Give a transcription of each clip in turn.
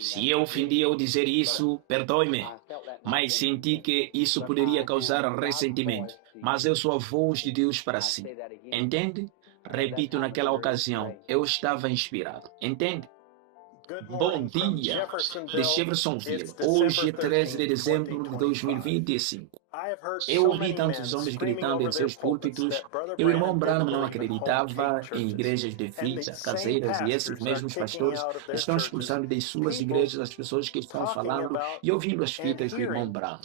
Se eu ofendi ao dizer isso, perdoe-me, mas senti que isso poderia causar ressentimento. Mas eu sou a voz de Deus para si. Entende? Repito, naquela ocasião, eu estava inspirado. Entende? Bom dia, de Jeffersonville. Hoje é 13 de dezembro de 2025. Eu ouvi tantos homens gritando em seus púlpitos e o irmão Branham não acreditava em igrejas de fita, caseiras, e esses mesmos pastores estão expulsando de suas igrejas as pessoas que estão falando e ouvindo as fitas do irmão Branham.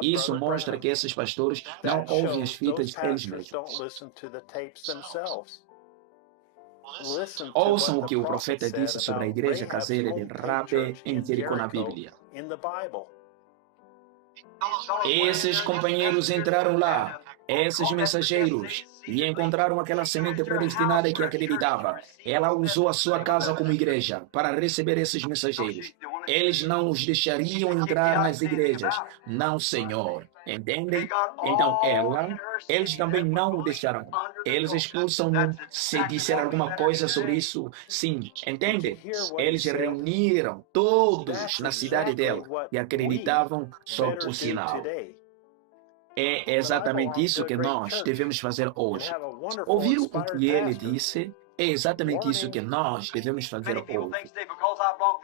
Isso mostra que esses pastores não ouvem as fitas eles mesmos. Ouçam o que o profeta disse sobre a igreja caseira de Rabi em Jericó na Bíblia. Esses companheiros entraram lá, esses mensageiros, e encontraram aquela semente predestinada que acreditava. Ela usou a sua casa como igreja para receber esses mensageiros. Eles não os deixariam entrar nas igrejas. Não, Senhor. Entendem? Então, eles também não o deixarão. Eles expulsam-no se disser alguma coisa sobre isso. Sim, entende? Eles reuniram todos na cidade dela e acreditavam só por sinal. É exatamente isso que nós devemos fazer hoje. Ouviram o que ele disse? É exatamente isso que nós devemos fazer hoje.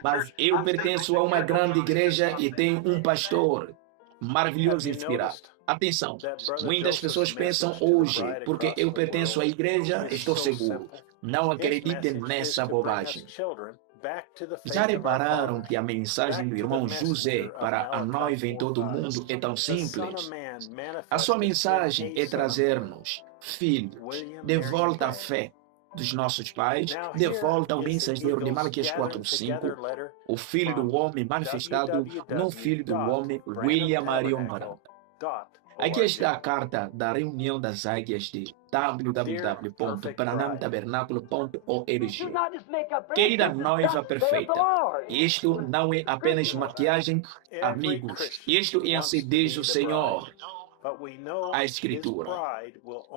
Mas eu pertenço a uma grande igreja e tenho um pastor maravilhoso e inspirado. Atenção, muitas pessoas pensam hoje, porque eu pertenço à igreja, estou seguro. Não acreditem nessa bobagem. Já repararam que a mensagem do irmão José para a noiva em todo o mundo é tão simples? A sua mensagem é trazer-nos, filhos, de volta à fé dos nossos pais, de volta ao mensageiro de Malaquias 4:5, o Filho do Homem manifestado no Filho do Homem, William Marion Branham. Aqui está a carta da reunião das águias de www.branhamtabernaculo.org. Querida noiva perfeita, isto não é apenas maquiagem, amigos. Isto é a acidez do Senhor. A Escritura.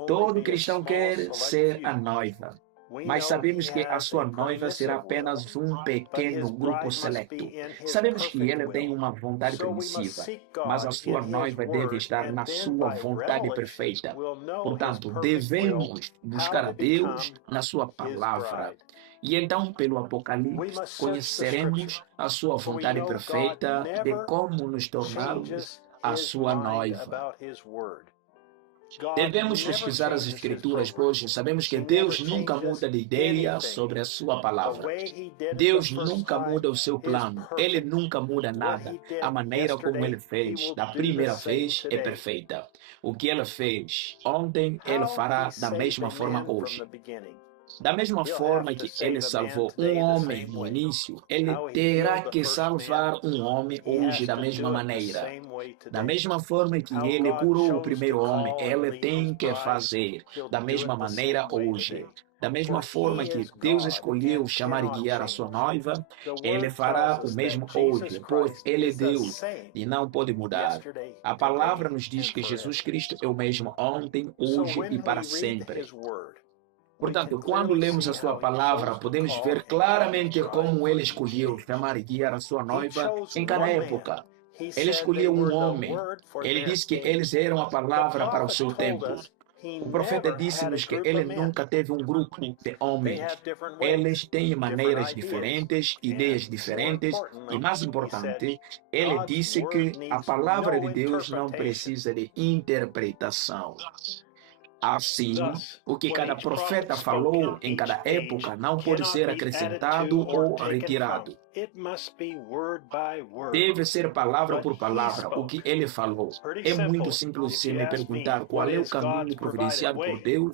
Todo cristão quer ser a noiva. Mas sabemos que a sua noiva será apenas um pequeno grupo selecto. Sabemos que ela tem uma vontade permissiva, mas a sua noiva deve estar na sua vontade perfeita. Portanto, devemos buscar a Deus na sua palavra. E então, pelo Apocalipse, conheceremos a sua vontade perfeita de como nos tornarmos a sua noiva. Devemos pesquisar as Escrituras, pois sabemos que Deus nunca muda de ideia sobre a sua palavra. Deus nunca muda o seu plano. Ele nunca muda nada. A maneira como ele fez da primeira vez é perfeita. O que ele fez ontem, ele fará da mesma forma hoje. Da mesma forma que ele salvou um homem no início, ele terá que salvar um homem hoje da mesma maneira. Da mesma forma que ele curou o primeiro homem, ele tem que fazer da mesma maneira hoje. Da mesma forma que Deus escolheu chamar e guiar a sua noiva, ele fará o mesmo hoje, pois ele é Deus e não pode mudar. A palavra nos diz que Jesus Cristo é o mesmo ontem, hoje e para sempre. Portanto, quando lemos a sua palavra, podemos ver claramente como ele escolheu chamar e guiar a sua noiva em cada época. Ele escolheu um homem. Ele disse que eles eram a palavra para o seu tempo. O profeta disse-nos que ele nunca teve um grupo de homens. Eles têm maneiras diferentes, ideias diferentes e, mais importante, ele disse que a palavra de Deus não precisa de interpretação. Assim, o que cada profeta falou em cada época não pode ser acrescentado ou retirado. Deve ser palavra por palavra o que ele falou. É muito simples se me perguntar qual é o caminho providenciado por Deus,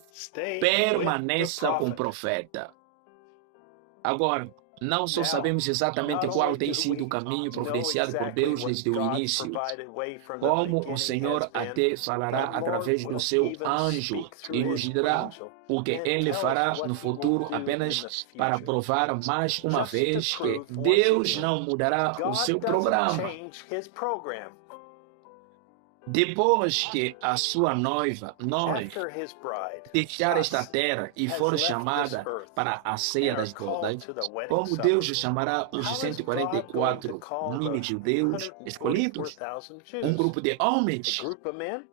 permaneça com o profeta. Agora, não só sabemos exatamente qual tem sido o caminho providenciado por Deus desde o início, como o Senhor até falará através do seu anjo e nos dirá o que ele fará no futuro apenas para provar mais uma vez que Deus não mudará o seu programa. Depois que a sua noiva deixar esta terra e for chamada para a ceia das bodas, como Deus chamará os 144 mini judeus escolhidos? Um grupo de homens.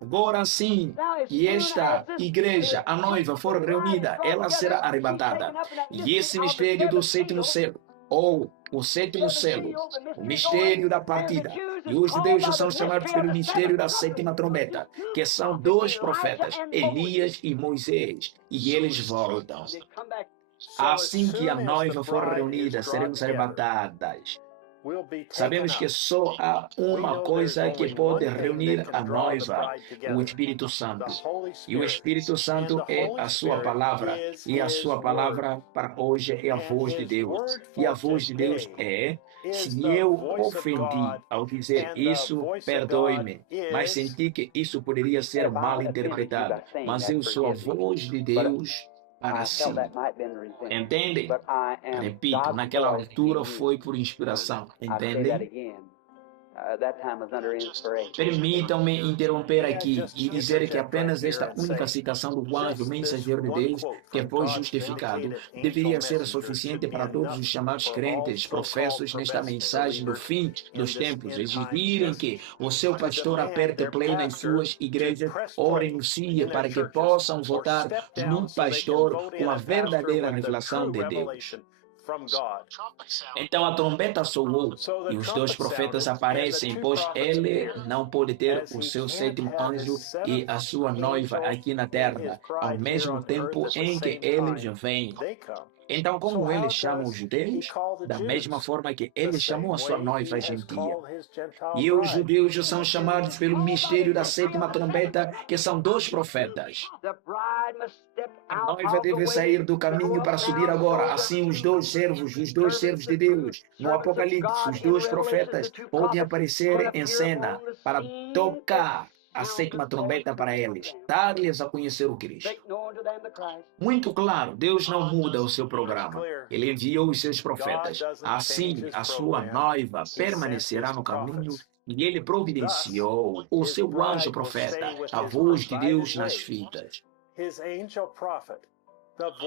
Agora sim, que esta igreja, a noiva, for reunida, ela será arrebatada. E esse mistério do sétimo selo, ou o sétimo selo, o mistério da partida, e os judeus são chamados pelo mistério da sétima trombeta, que são dois profetas, Elias e Moisés, e eles voltam. Assim que a noiva for reunida, seremos arrebatadas. Sabemos que só há uma coisa que pode reunir a noiva, o Espírito Santo. E o Espírito Santo é a sua palavra. E a sua palavra para hoje é a voz de Deus. E a voz de Deus é: se eu ofendi ao dizer isso, perdoe-me. Mas senti que isso poderia ser mal interpretado. Mas eu sou a voz de Deus para si. Entendem? Repito, naquela altura foi por inspiração. Entendem? Permitam-me interromper aqui e dizer que apenas esta única citação do anjo mensageiro de Deus, que foi justificado, deveria ser suficiente para todos os chamados crentes professos nesta mensagem do fim dos tempos, exigirem que o seu pastor aperte play nas suas igrejas ou renuncie para que possam votar num pastor com a verdadeira revelação de Deus. Então a trombeta soou e os dois profetas aparecem, pois ele não pode ter o seu sétimo anjo e a sua noiva aqui na terra, ao mesmo tempo em que eles vêm. Então, como ele chama os judeus? Da mesma forma que ele chamou a sua noiva gentia. E os judeus são chamados pelo mistério da sétima trombeta, que são dois profetas. A noiva deve sair do caminho para subir agora. Assim, os dois servos de Deus, no Apocalipse, os dois profetas, podem aparecer em cena para tocar a sétima trombeta para eles, dar-lhes a conhecer o Cristo. Muito claro, Deus não muda o seu programa. Ele enviou os seus profetas. Assim, a sua noiva permanecerá no caminho e ele providenciou o seu anjo profeta, a voz de Deus nas fitas.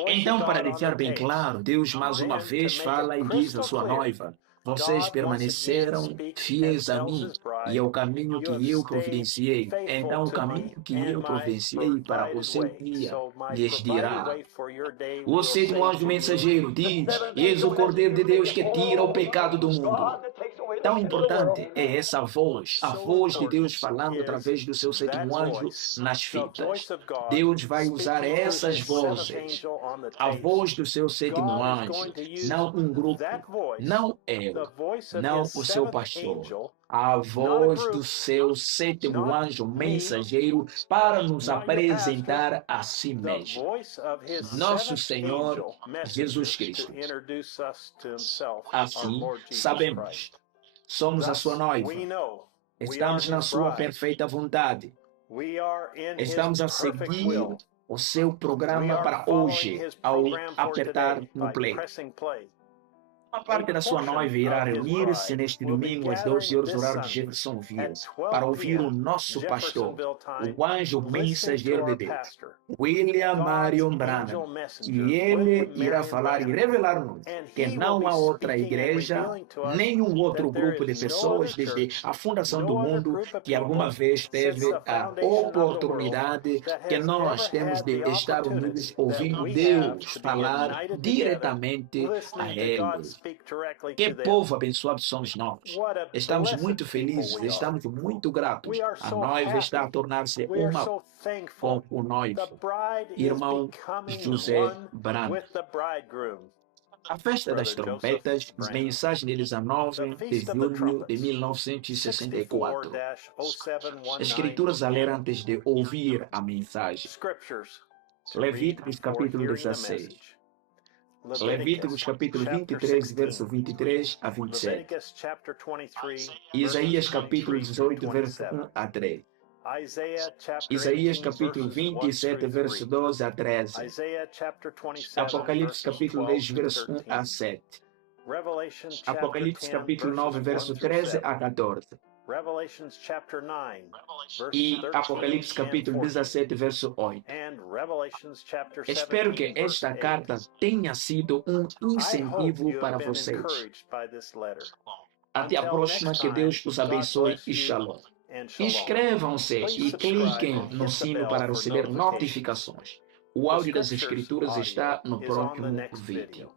Então, para deixar bem claro, Deus mais uma vez fala e diz à sua noiva: vocês permaneceram fiéis a mim e ao caminho que eu providenciei. Então, o caminho que eu providenciei para o seu dia lhes dirá. O sétimo anjo mensageiro diz: eis o Cordeiro de Deus que tira o pecado do mundo. Tão importante é essa voz, a voz de Deus falando através do seu sétimo anjo nas fitas. Deus vai usar essas vozes, a voz do seu sétimo anjo, não um grupo, não eu, não o seu pastor, a voz do seu sétimo anjo mensageiro para nos apresentar a si mesmo. Nosso Senhor Jesus Cristo. Assim, sabemos. Somos a sua noiva. Estamos na sua perfeita vontade. Estamos a seguir o seu programa para hoje ao apertar no play. Uma parte da sua noiva irá reunir-se neste domingo às 12 horas, horário de Jeffersonville, para ouvir o nosso pastor, o anjo mensageiro de Deus, William Marion Branham. E ele irá falar e revelar-nos que não há outra igreja, nenhum outro grupo de pessoas desde a fundação do mundo que alguma vez teve a oportunidade que nós temos de estar unidos ouvindo Deus falar diretamente a eles. Que povo abençoado somos nós. Estamos muito felizes, estamos muito gratos. A noiva está a tornar-se uma com o noivo, irmão José Branham. A festa das trompetas, mensagem de 19 de julho de 1964. Escrituras a ler antes de ouvir a mensagem. Levíticos capítulo 16. Levíticos capítulo 23, verso 23 a 27. Isaías capítulo 18, verso 1 a 3. Isaías capítulo 27, verso 12 a 13. Apocalipse capítulo 10, verso 1 a 7. Apocalipse capítulo 9, verso 13 a 14. E Apocalipse capítulo 17, verso 8. Espero que esta carta tenha sido um incentivo para vocês. Até a próxima, que Deus os abençoe e shalom. Inscrevam-se e cliquem no sino para receber notificações. O áudio das escrituras está no próximo vídeo.